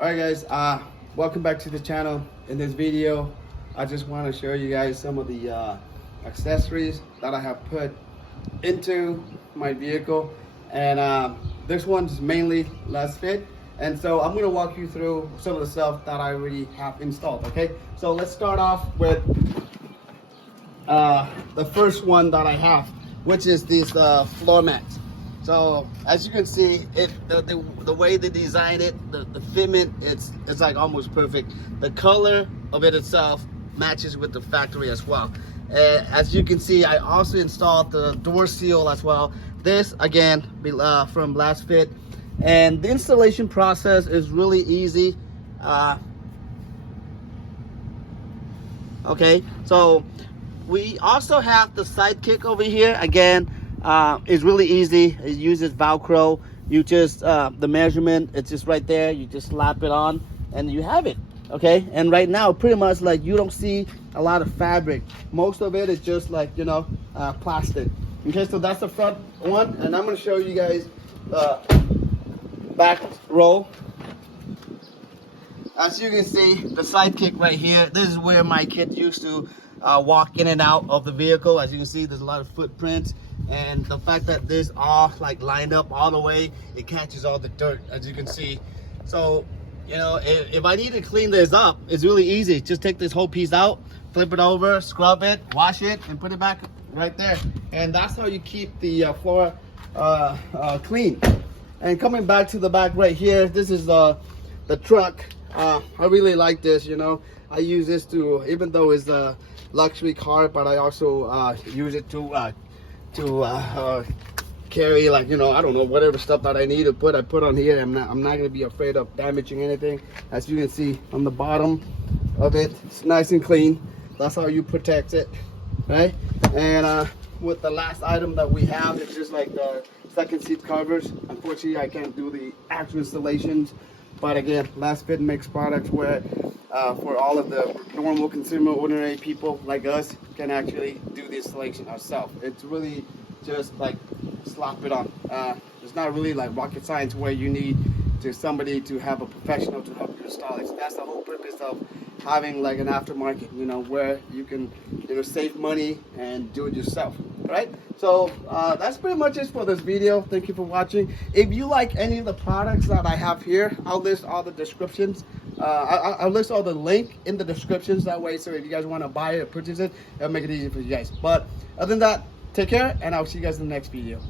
Alright guys, welcome back to the channel. In this video, I just want to show you guys some of the accessories that I have put into my vehicle. And this one's mainly Lasfit. And so I'm going to walk you through some of the stuff that I already have installed, okay? So let's start off with the first one that I have, which is this floor mat. So as you can see, the way they designed it, the fitment, it's like almost perfect. The color of it itself matches with the factory as well. As you can see, I also installed the door seal as well. This again from Lasfit, and the installation process is really easy. Okay, so we also have the sidekick over here. Again, it's really easy. It uses Velcro. You just the measurement, it's just right there. You just slap it on and you have it. Okay, and right now pretty much like you don't see a lot of fabric. Most of it is just like, you know, plastic. Okay, so that's the front one, and I'm going to show you guys back row. As you can see, the sidekick right here, this is where my kid used to walk in and out of the vehicle. As you can see, there's a lot of footprints, and the fact that this all like lined up all the way, it catches all the dirt, as you can see. So, you know, if I need to clean this up, it's really easy. Just take this whole piece out, flip it over, scrub it, wash it, and put it back right there. And that's how you keep the floor clean. And coming back to the back right here, this is the truck. I really like this, you know. I use this to, even though it's a luxury car, but I also use it to carry, like, you know, I don't know, whatever stuff that I need to put, I put on here. I'm not going to be afraid of damaging anything. As you can see on the bottom of it, it's nice and clean. That's how you protect it, right? And with the last item that we have, it's just like the second seat covers. Unfortunately, I can't do the actual installations, but again, Lasfit makes products where for all of the normal consumer, ordinary people like us can actually do the installation ourselves. It's really just like slap it on. It's not really like rocket science where you need somebody to have a professional to help you install it. So that's the whole purpose of having like an aftermarket, you know, where you can, you know, save money and do it yourself, right? So that's pretty much it for this video. Thank you for watching. If you like any of the products that I have here, I'll list all the descriptions. I'll list all the link in the descriptions, that way, so if you guys want to buy it or purchase it, it'll make it easy for you guys. But other than that, take care, and I'll see you guys in the next video.